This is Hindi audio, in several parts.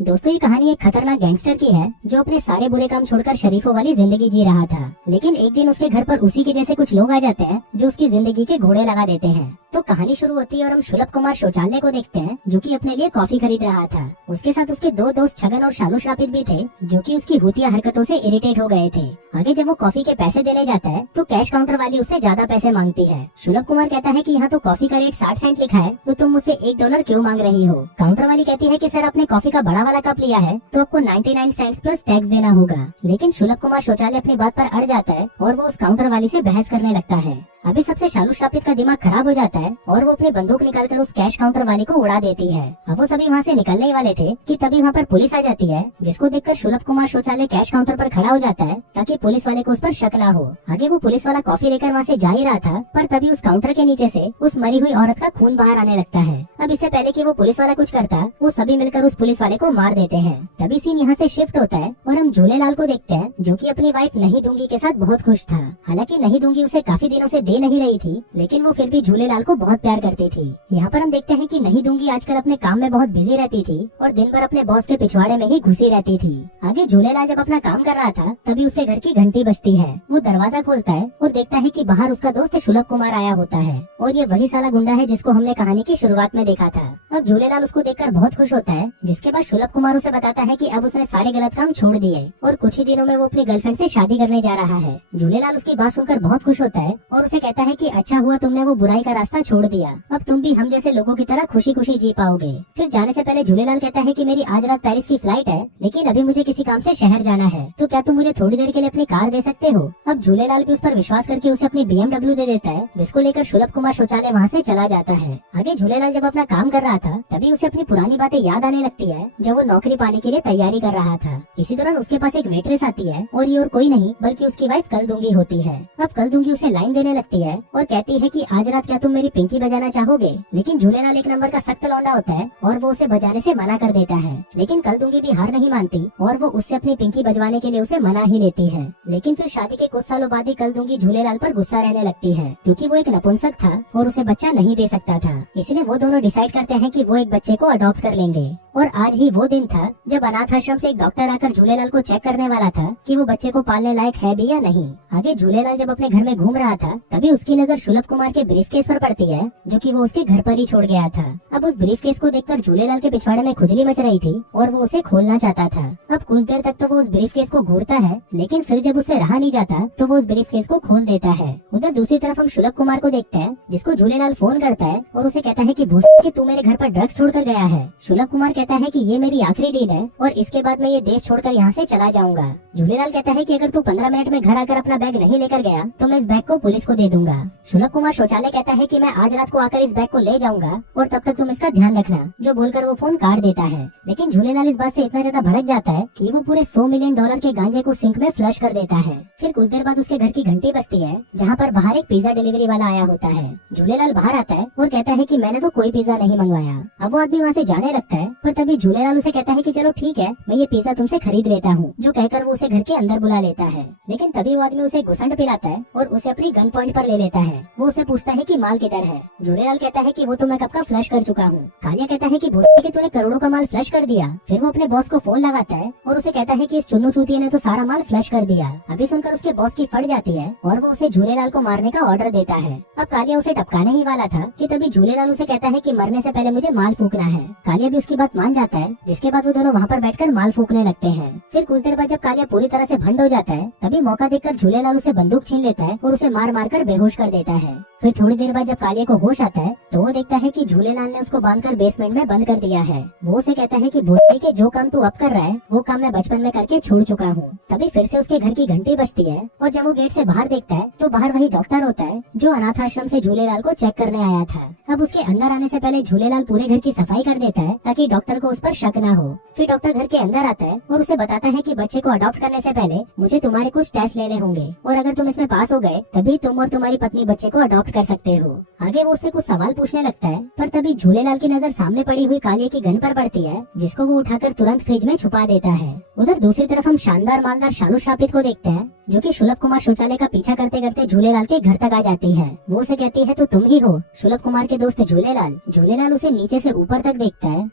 दोस्तों, ये कहानी एक खतरनाक गैंगस्टर की है जो अपने सारे बुरे काम छोड़कर शरीफों वाली जिंदगी जी रहा था। लेकिन एक दिन उसके घर पर उसी के जैसे कुछ लोग आ जाते हैं जो उसकी जिंदगी के घोड़े लगा देते हैं। तो कहानी शुरू होती है और हम शुलभ कुमार शौचालय को देखते हैं जो कि अपने लिए कॉफी खरीद रहा था। उसके साथ उसके दो दोस्त छगन और शालू श्रापित भी थे जो कि उसकी हुतिया हरकतों से इरिटेट हो गए थे। आगे जब वो कॉफी के पैसे देने जाता है तो कैश काउंटर वाली उससे ज्यादा पैसे मांगती है। शुलभ कुमार कहता है कि यहाँ तो कॉफी का रेट 60 सेंट लिखा है, तो तुम मुझसे $1 क्यों मांग रही हो। काउंटर वाली कहती है कि सर, आपने कॉफी का बड़ा वाला कप लिया है तो आपको 99 सेंट्स प्लस टैक्स देना होगा। लेकिन शुलभ कुमार शौचालय अपनी बात पर अड़ जाता है और वो उस काउंटर वाली से बहस करने लगता है। अभी सबसे शालू श्रापित का दिमाग खराब हो जाता है और वो अपनी बंदूक निकालकर उस कैश काउंटर वाले को उड़ा देती है। अब वो सभी वहाँ से निकलने ही वाले थे कि तभी वहाँ पर पुलिस आ जाती है, जिसको देखकर शुलभ कुमार शौचालय कैश काउंटर पर खड़ा हो जाता है ताकि पुलिस वाले को उस पर शक न हो। आगे वो पुलिस वाला कॉफी लेकर वहाँ से जा ही रहा था, पर तभी उस काउंटर के नीचे से उस मरी हुई औरत का खून बाहर आने लगता है। अब इससे पहले कि वो पुलिस वाला कुछ करता, वो सभी मिलकर उस पुलिस वाले को मार देते हैं। तभी सीन यहाँ से शिफ्ट होता है और हम झूलेलाल को देखते हैं जो कि अपनी वाइफ नहीं दूंगी के साथ बहुत खुश था। हालांकि नहीं दूंगी उसे काफी दिनों से दे नहीं रही थी, लेकिन वो फिर भी झूलेलाल को बहुत प्यार करती थी। यहाँ पर हम देखते हैं कि नहीं दूंगी आजकल अपने काम में बहुत बिजी रहती थी और दिन भर अपने बॉस के पिछवाड़े में ही घुसी रहती थी। आगे झूलेलाल जब अपना काम कर रहा था तभी उसके घर की घंटी बजती है। वो दरवाजा खोलता है और देखता है कि बाहर उसका दोस्त शुलभ कुमार आया होता है और ये वही साला गुंडा है जिसको हमने कहानी की शुरुआत में देखा था। अब झूलेलाल उसको देखकर बहुत खुश होता है, जिसके बाद शुलभ कुमार उसे बताता है कि अब उसने सारे गलत काम छोड़ दिए और कुछ ही दिनों में वो अपनी गर्लफ्रेंड से शादी करने जा रहा है। झूलेलाल उसकी बात सुनकर बहुत खुश होता है और उसे कहता है कि अच्छा हुआ तुमने वो बुराई का रास्ता छोड़ दिया, अब तुम भी हम जैसे लोगों की तरह खुशी खुशी जी पाओगे। फिर जाने से पहले झूलेलाल कहता है कि मेरी आज रात पेरिस की फ्लाइट है, लेकिन अभी मुझे किसी काम से शहर जाना है, तो क्या तुम मुझे थोड़ी देर के लिए अपनी कार दे सकते हो। अब झूलेलाल भी उस पर विश्वास करके उसे अपनी BMW दे देता है, जिसको लेकर शुलभ कुमार शौचालय वहाँ से चला जाता है। आगे झूलेलाल जब अपना काम कर रहा था तभी उसे अपनी पुरानी बातें याद आने लगती है जब वो नौकरी पाने के लिए तैयारी कर रहा था। इसी दौरान उसके पास एक वेट्रेस आती है और ये और कोई नहीं बल्कि उसकी वाइफ कल दूंगी होती है। अब कल दूंगी उसे लाइन देने लगती है और कहती है कि आज रात क्या तुम मेरी पिंकी बजाना चाहोगे। लेकिन झूलेलाल एक नंबर का सख्त लौंडा होता है और वो उसे बजाने से मना कर देता है। लेकिन कल दूंगी भी हार नहीं मानती और वो उससे अपनी पिंकी बजवाने के लिए उसे मना ही लेती है। लेकिन फिर शादी के कुछ सालों बाद ही कल दूंगी झूलेलाल पर गुस्सा रहने लगती है, क्योंकि वो एक नपुंसक था और उसे बच्चा नहीं दे सकता था। इसलिए वो दोनों डिसाइड करते हैं कि वो एक बच्चे को अडॉप्ट कर लेंगे। और आज ही वो दिन था जब अनाथ आश्रम से एक डॉक्टर आकर झूलेलाल को चेक करने वाला था कि वो बच्चे को पालने लायक है भी या नहीं। आगे झूलेलाल जब अपने घर में घूम रहा था तभी उसकी नजर शुलभ कुमार के ब्रीफकेस पर पड़ती है जो कि वो उसके घर पर ही छोड़ गया था। अब उस ब्रीफकेस को देखकर झूलेलाल के पिछवाड़े में खुजली मच रही थी और वो उसे खोलना चाहता था। अब कुछ देर तक तो वो उस ब्रीफकेस को घूरता है, लेकिन फिर जब उसे रहा नहीं जाता तो वो उस ब्रीफकेस को खोल देता है। उधर दूसरी तरफ हम शुलभ कुमार को देखते हैं, जिसको झूलेलाल फोन करता है और उसे कहता है कि भूस कि तू मेरे घर पर ड्रग्स छोड़कर गया है। शुलभ कुमार कहता है कि ये मेरी आखिरी डील है और इसके बाद मैं ये देश छोड़कर यहाँ से चला जाऊंगा। झूलेलाल कहता है कि अगर तू 15 मिनट में घर आकर अपना बैग नहीं लेकर गया तो मैं इस बैग को पुलिस को दे दूंगा। शुलभ कुमार शौचालय कहता है कि मैं आज रात को आकर इस बैग को ले जाऊंगा और तब तक तुम इसका ध्यान रखना, जो बोलकर वो फोन काट देता है। लेकिन झूलेलाल इस बात से इतना ज्यादा भड़क जाता है कि वो पूरे $100 मिलियन के गांजे को सिंक में फ्लश कर देता है। फिर कुछ देर बाद उसके घर की घंटी बजती है, जहाँ पर बाहर एक पिज्जा डिलीवरी वाला आया होता है। झूलेलाल बाहर आता है और कहता है कि मैंने तो कोई पिज्जा नहीं मंगवाया। अब वो आदमी वहाँ से जाने लगता है, पर तभी झूलेलाल उसे कहता है कि चलो ठीक है, मैं ये पिज्जा तुमसे खरीद लेता हूँ, जो कहकर वो उसे घर के अंदर बुला लेता है। लेकिन तभी वो आदमी उसे घुसंड पिलाता है और उसे अपनी गन पॉइंट पर ले लेता है। वो उसे पूछता है कि माल किधर है। झूलेलाल कहता है कि वो तो मैं कब का फ्लश कर चुका हूँ। कालिया कहता है कि भूसे कि तूने करोड़ों का माल फ्लश कर दिया। फिर वो अपने बॉस को फोन लगाता है और उसे कहता है कि इस चुन्नू चूतिया ने तो सारा माल फ्लश कर दिया। अभी सुनकर उसके बॉस की फट जाती है और वो उसे झूलेलाल को मारने का ऑर्डर देता है। अब कालिया उसे टपकाने ही वाला था कि तभी झूलेलाल उसे कहता है कि मरने से पहले मुझे माल फूकना है। कालिया भी उसकी बात मान जाता है, जिसके बाद वो दोनों वहाँ पर बैठकर माल फूकने लगते हैं। फिर कुछ देर बाद जब कालिया पूरी तरह से भंड हो जाता है तभी मौका देखकर झूलेलाल उसे बंदूक छीन लेता है और उसे मार मार कर बेहोश कर देता है। फिर थोड़ी देर बाद जब कालिया को होश आता है तो वो देखता है कि झूलेलाल ने उसको बांधकर बेसमेंट में बंद कर दिया है। वो उसे कहता है कि भूसे के जो काम तू अब कर रहा है वो काम मैं बचपन में करके छोड़ चुका हूँ। तभी फिर से उसके घर की घंटी बजती है और जब वो गेट से बाहर देखता है तो बाहर वही डॉक्टर होता है जो अनाथ आश्रम से झूलेलाल को चेक करने आया था। अब उसके अंदर आने से पहले झूलेलाल पूरे घर की सफाई कर देता है ताकि डॉक्टर को उस पर शक न हो। फिर डॉक्टर घर के अंदर आता है और उसे बताता है कि बच्चे को अडॉप्ट करने से पहले मुझे तुम्हारे कुछ टेस्ट लेने होंगे और अगर तुम इसमें पास हो गए तभी तुम और तुम्हारी पत्नी बच्चे को अडॉप्ट कर सकते हो। आगे वो उससे कुछ सवाल पूछने लगता है, पर तभी झूलेलाल की नजर सामने पड़ी हुई कालिया की गन पर पड़ती है, जिसको वो उठाकर तुरंत फ्रिज में छुपा देता है। उधर दूसरी तरफ हम शानदार मालदार शालू श्रापित को देखते हैं, जो कि शुलभ कुमार शौचालय का पीछा करते करते झूलेलाल के घर तक आ जाती है। वो उसे कहती है तो तुम ही हो शुलभ कुमार के दोस्त झूलेलाल। झूलेलाल उसे नीचे से ऊपर तक देखता है।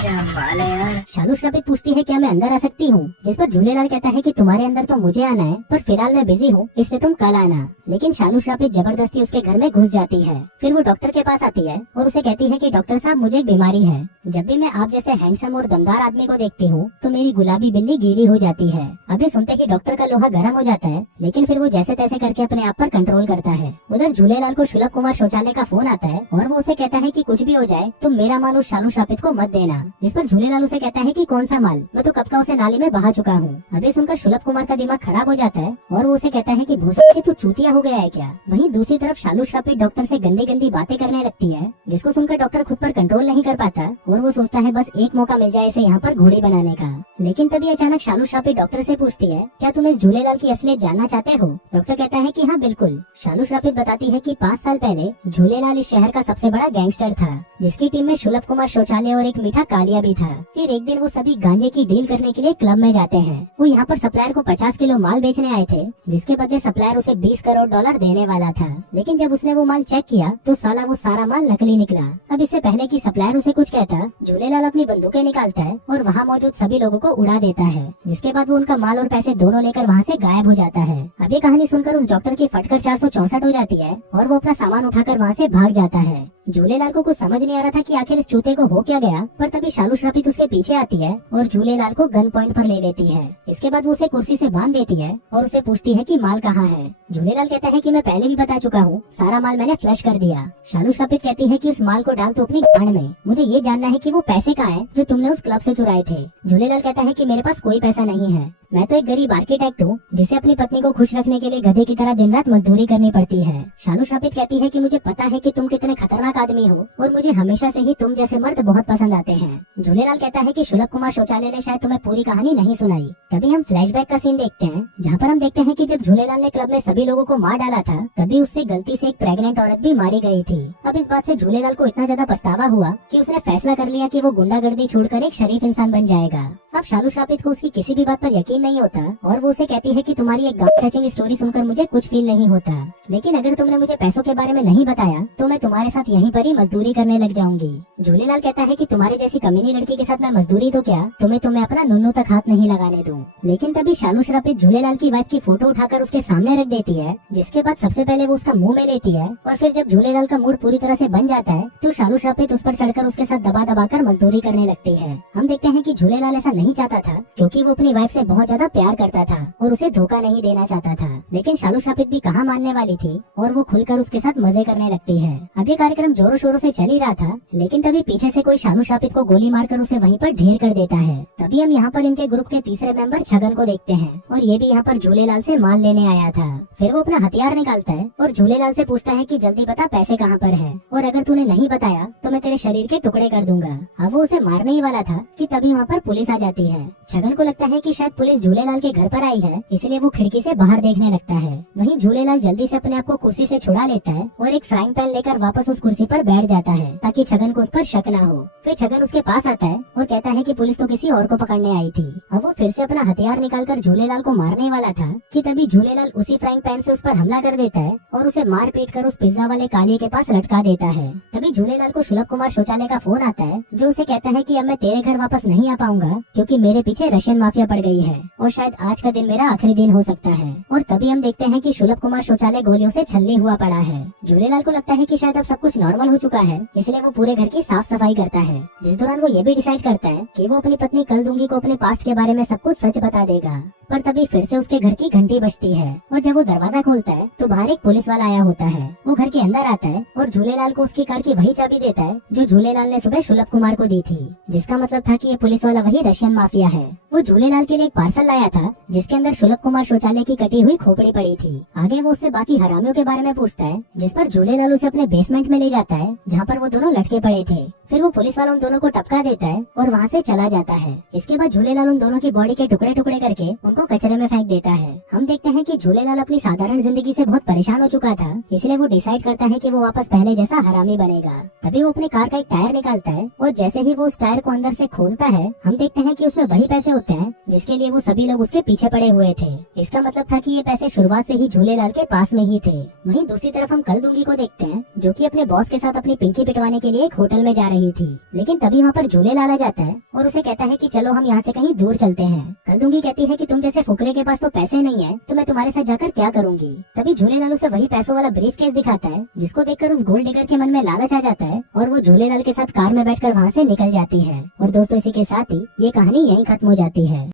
क्या बाल है यार। शालू श्रापित पूछती है क्या मैं अंदर आ सकती हूँ, जिस पर झूलेलाल कहता है कि तुम्हारे अंदर तो मुझे आना है, पर फिलहाल मैं बिजी हूँ, इसलिए तुम कल आना। लेकिन शालू श्रापित जबरदस्ती उसके घर में घुस जाती है। फिर वो डॉक्टर के पास आती है और उसे कहती है कि डॉक्टर साहब मुझे एक बीमारी है। जब भी मैं आप जैसे हैंडसम और दमदार आदमी को देखती हूँ तो मेरी गुलाबी बिल्ली गीली हो जाती है। अभी सुनते ही डॉक्टर का लोहा गर्म हो जाता है, लेकिन फिर वो जैसे तैसे करके अपने आप पर कंट्रोल करता है। उधर झूलेलाल को शुलभ कुमार शौचालय का फोन आता है और वो उसे कहता है कि कुछ भी हो जाए तुम मेरा माल उस शालू श्रापित को मत देना। जिस पर झूलेलाल उसे कहता है कि कौन सा माल, मैं तो कब का उसे नाली में बहा चुका हूँ। अभी सुनकर शुलभ कुमार का दिमाग खराब हो जाता है और वो उसे कहता है कि भूसा तू चूतिया हो गया है क्या। वहीं दूसरी तरफ शालू श्रापित डॉक्टर से गंदी गंदी बातें करने लगती है, जिसको सुनकर डॉक्टर खुद पर कंट्रोल नहीं कर पाता और वो सोचता है बस एक मौका मिल जाए इसे यहाँ पर घोड़ी बनाने का। लेकिन तभी अचानक शालू श्रापित डॉक्टर से पूछती है क्या तुम इस झूलेलाल की असलियत जानना चाहते हो। डॉक्टर कहता है कि हाँ बिल्कुल। शालू श्रापित बताती है कि 5 साल पहले झूलेलाल इस शहर का सबसे बड़ा गैंगस्टर था, जिसकी टीम में शुलभ कुमार शौचालय और एक मीठा कालिया भी था। फिर एक दिन वो सभी गांजे की डील करने के लिए क्लब में जाते हैं। वो यहाँ पर सप्लायर को 50 किलो माल बेचने आए थे, जिसके बदले सप्लायर उसे 20 करोड़ डॉलर देने वाला था। लेकिन जब उसने वो माल चेक किया तो साला वो सारा माल नकली निकला। अब इससे पहले कि सप्लायर उसे कुछ कहता, झूलेलाल अपनी बंदूकें निकालता है और वहाँ मौजूद सभी लोगों को उड़ा देता है, जिसके बाद वो उनका माल और पैसे दोनों लेकर वहाँ से गायब हो जाता है। अब ये कहानी सुनकर उस डॉक्टर की फटकर 464 हो जाती है और वो अपना सामान उठाकर वहाँ से भाग जाता है। झूलेलाल को कुछ समझ नहीं आ रहा था कि आखिर इस चूते को हो क्या गया, पर तभी शालू श्रापित उसके पीछे आती है और झूलेलाल को गन पॉइंट पर ले लेती है। इसके बाद वो उसे कुर्सी से बांध देती है और उसे पूछती है कि माल कहाँ है। झूलेलाल कहता है कि मैं पहले भी बता चुका हूँ, सारा माल मैंने फ्लश कर दिया। शालू श्रापित कहती है कि उस माल को डाल तो अपनी गांड में, मुझे ये जानना है कि वो पैसे कहाँ हैं जो तुमने उस क्लब से चुराए थे। झूलेलाल कहता है कि मेरे पास कोई पैसा नहीं है, मैं तो एक गरीब आर्किटेक्ट हूँ जिसे अपनी पत्नी को खुश रखने के लिए गधे की तरह दिन रात मजदूरी करनी पड़ती है। शालू श्रापित कहती है कि मुझे पता है कि तुम कितने खतरनाक आदमी हो और मुझे हमेशा से ही तुम जैसे मर्द बहुत पसंद आते हैं। झूलेलाल कहता है कि शुलभ कुमार शौचालय ने शायद तुम्हें पूरी कहानी नहीं सुनाई। तभी हम फ्लैशबैक का सीन देखते हैं, जहाँ पर हम देखते हैं कि जब झूलेलाल ने क्लब में सभी लोगों को मार डाला था, तभी उससे गलती से एक प्रेग्नेंट औरत भी मारी गई थी। अब इस बात से झूलेलाल को इतना ज्यादा पछतावा हुआ कि उसने फैसला कर लिया कि वो गुंडागर्दी छोड़कर एक शरीफ इंसान बन जाएगा। अब शालू श्रापित को उसकी किसी भी बात पर यकीन नहीं होता और वो उसे कहती है कि तुम्हारी एक गॉड टचिंग स्टोरी सुनकर मुझे कुछ फील नहीं होता, लेकिन अगर तुमने मुझे पैसों के बारे में नहीं बताया तो मैं तुम्हारे साथ यहीं पर ही मजदूरी करने लग जाऊंगी। झूलेलाल कहता है कि तुम्हारे जैसी कमीनी लड़की के साथ मैं मजदूरी तो क्या, तो मैं अपना नुन्नू तक हाथ नहीं लगाने दूं। लेकिन तभी शालू श्रापित झूलेलाल की वाइफ की फोटो उठाकर उसके सामने रख देती है, जिसके बाद सबसे पहले वो उसका मुंह में लेती है और फिर जब झूलेलाल का मूड पूरी तरह से बन जाता है तो शालू श्रापित उस पर चढ़कर उसके साथ दबा दबा कर मजदूरी करने लगती है। हम देखते हैं कि झूलेलाल ऐसा नहीं चाहता था, क्योंकि वो अपनी वाइफ से बहुत ज्यादा प्यार करता था और उसे धोखा नहीं देना चाहता था। लेकिन शालू श्रापित भी कहाँ मानने वाली थी और वो खुलकर उसके साथ मजे करने लगती है। अब ये कार्यक्रम जोरों शोरों से चल ही रहा था, लेकिन तभी पीछे से कोई शालू श्रापित को गोली मारकर उसे वहीं पर ढेर कर देता है। तभी हम यहाँ पर इनके ग्रुप के तीसरे मेंबर छगन को देखते हैं और ये भी यहाँ पर झूलेलाल से माल लेने आया था। फिर वो अपना हथियार निकालता है और झूलेलाल से पूछता है कि जल्दी बता पैसे कहाँ पर है, और अगर तूने नहीं बताया तो मैं तेरे शरीर के टुकड़े कर दूंगा। अब वो उसे मारने ही वाला था कि तभी वहाँ पर पुलिस आ जाती है। छगन को लगता है कि शायद पुलिस झूलेलाल के घर पर आई है, इसलिए वो खिड़की से बाहर देखने लगता है। वहीं झूलेलाल जल्दी से अपने आप को कुर्सी से छुड़ा लेता है और एक फ्राइंग पैन लेकर वापस उस कुर्सी पर बैठ जाता है ताकि छगन को उस पर शक न हो। फिर छगन उसके पास आता है और कहता है कि पुलिस तो किसी और को पकड़ने आई थी। अब वो फिर से अपना हथियार निकालकर झूलेलाल को मारने वाला था कि तभी झूलेलाल उसी फ्राइंग पैन से उस पर हमला कर देता है और उसे मार पीट कर उस पिज्जा वाले कालिए के पास लटका देता है। तभी झूलेलाल को शुलभ कुमार शौचालय का फोन आता है, जो उसे कहता है कि अब मैं तेरे घर वापस नहीं आ पाऊंगा क्योंकि मेरे पीछे रशियन माफिया पड़ गई है और शायद आज का दिन मेरा आखिरी दिन हो सकता है। और तभी हम देखते हैं कि शुलभ कुमार शौचालय गोलियों से छलनी हुआ पड़ा है। झूलेलाल को लगता है कि शायद अब सब कुछ नॉर्मल हो चुका है, इसलिए वो पूरे घर की साफ सफाई करता है, जिस दौरान वो ये भी डिसाइड करता है कि वो अपनी पत्नी कल दूंगी को अपने पास्ट के बारे में सब कुछ सच बता देगा। पर तभी फिर से उसके घर की घंटी बजती है और जब वो दरवाजा खोलता है तो बाहर एक पुलिस वाला आया होता है। वो घर के अंदर आता है और झूलेलाल को उसकी कार की वही चाबी देता है जो झूलेलाल ने सुबह शुलभ कुमार को दी थी, जिसका मतलब था कि ये पुलिस वाला वही रशियन माफिया है। वो झूलेलाल के लिए एक पार्सल लाया था जिसके अंदर शुलभ कुमार शौचालय की कटी हुई खोपड़ी पड़ी थी। आगे वो उससे बाकी हरामियों के बारे में पूछता है, जिस पर झूलेलाल उसे अपने बेसमेंट में ले जाता है जहाँ पर वो दोनों लटके पड़े थे। फिर वो पुलिस वाला उन दोनों को टपका देता है और वहाँ से चला जाता है। इसके बाद झूलेलाल उन दोनों की बॉडी के टुकड़े टुकड़े करके उनको कचरे में फेंक देता है। हम देखते हैं कि झूलेलाल अपनी साधारण जिंदगी से बहुत परेशान हो चुका था, इसलिए वो डिसाइड करता है कि वो वापस पहले जैसा हरामी बनेगा। तभी वो अपनी कार का एक टायर निकालता है और जैसे ही वो उस टायर को अंदर से खोलता है, हम देखते हैं कि उसमें वही पैसे होते होते हैं जिसके लिए वो सभी लोग उसके पीछे पड़े हुए थे। इसका मतलब था कि ये पैसे शुरुआत से ही झूलेलाल के पास में ही थे। वहीं दूसरी तरफ हम कलदुंगी को देखते हैं जो कि अपने बॉस के साथ अपनी पिंकी पिटवाने के लिए एक होटल में जा रही थी। लेकिन तभी वहाँ पर झूलेलाल आ जाता है और उसे कहता है कि चलो हम यहाँ से कहीं दूर चलते हैं। कलदुंगी कहती है कि तुम जैसे फुकरे के पास तो पैसे नहीं है तो मैं तुम्हारे साथ जाकर क्या करूंगी। तभी झूलेलाल उसे वही पैसों वाला ब्रीफ केस दिखाता है जिसको देखकर उस गोल्ड डिगर के मन में लालच आ जाता है और वो झूलेलाल के साथ कार में बैठकर वहाँ से निकल जाती है। और दोस्तों इसी के साथ ही ये कहानी यहीं खत्म हो जाती है।